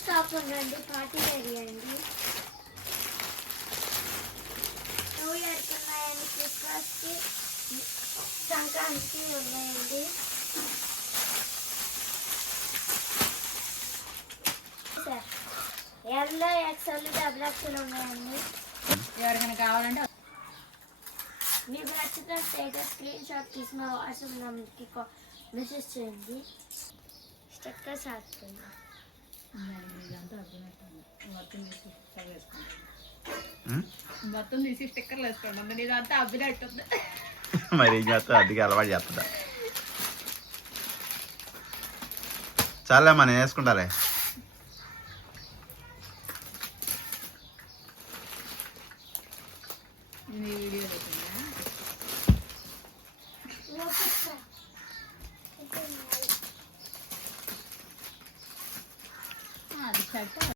Stock ఉందండి, party area అండి. New ఇయర్కి ఉన్నాయండి, క్రిస్మస్కి, సంక్రాంతికి ఉన్నాయండి. ఎల్లో ఎక్స్ఎల్ డబుల్ ఎక్స్ఎల్ ఉన్నాయండి. ఎవరికైనా కావాలంటే మీకు నచ్చిన స్టేటస్ స్క్రీన్ షాట్ తీసి మా వాట్సాప్ నెంబర్కి మెసేజ్ చేయండి. స్టిక్కర్స్ వేస్తుంది. మొత్తం తీసి స్టిక్కర్లు వేసుకోండి. అందులో ఇదంతా అబ్బినట్టుంది. మరి ఏం చేస్తా, అదిగా అలవాటు చేస్తుందా. చాలేమ్మా, నేను వేసుకుంటాలే. వీడియో అది